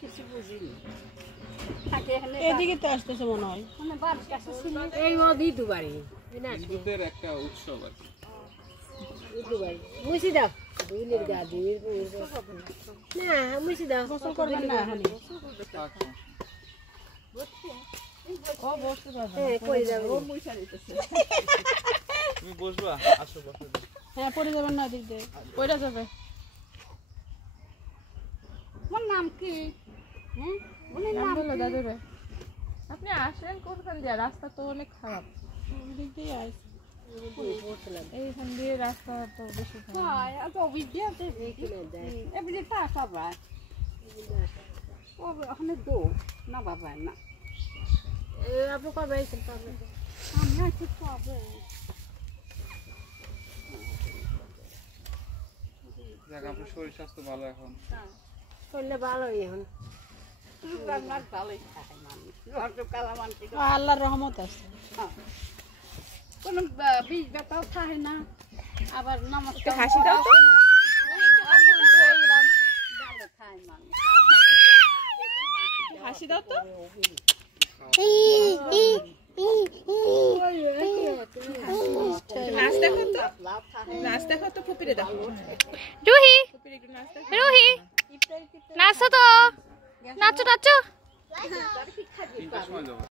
কিছু বুঝিনি এদিকে তো আসতেছে মনে হয় মানে বাড়ির কাছে ছিল এই দিদু বাড়ি হিন্দুদের একটা উৎসব আর কি। দিদু বাড়ি মুছি দাও দুইলের গা দিয়ে না মুছি দাও গোসল করবেন না এখন ও বসতে পারবে হ্যাঁ কই যাবে ও মুইসা দিতেছে তুমি বসবা, আসো বসো। হ্যাঁ পড়ে যাবেন না দিক দিয়ে পড়ে যাবে তোমার নাম কি হ্যাঁ বলে নাম নাম বলো দাদু রে আপনি আসলেন কোনখান দিয়ে রাস্তা তো অনেক খারাপ দিক দিয়ে আইস এইখান দিয়ে রাস্তা তো বেশি খারাপ হয় এত অভিজ্ঞতা এবারে তা সবাই ও ওখানে দো না বাবা না আপনি কবে আইছেন পাবেন আমি আছি পাবে যাক আপনার শরীর স্বাস্থ্য ভালো এখন। করলে ভালোই এখন রান্নার ভালোই খায় মানুষ রক্ত কালা মানুষ আল্লাহর রহমত আছে কোনো বীজ ব্যথাও থাকে না আবার নমস্কার হাসি দাও তো ভালো খায় মানুষ হাসি দাও তো নাচ দেখো তো নাচ দেখো তো ফুপিরে দাও রুহি ফুপিরে একটু নাচ দেখো রুহি নাচো তো নাচো নাচো তিনটার সময় যাবো।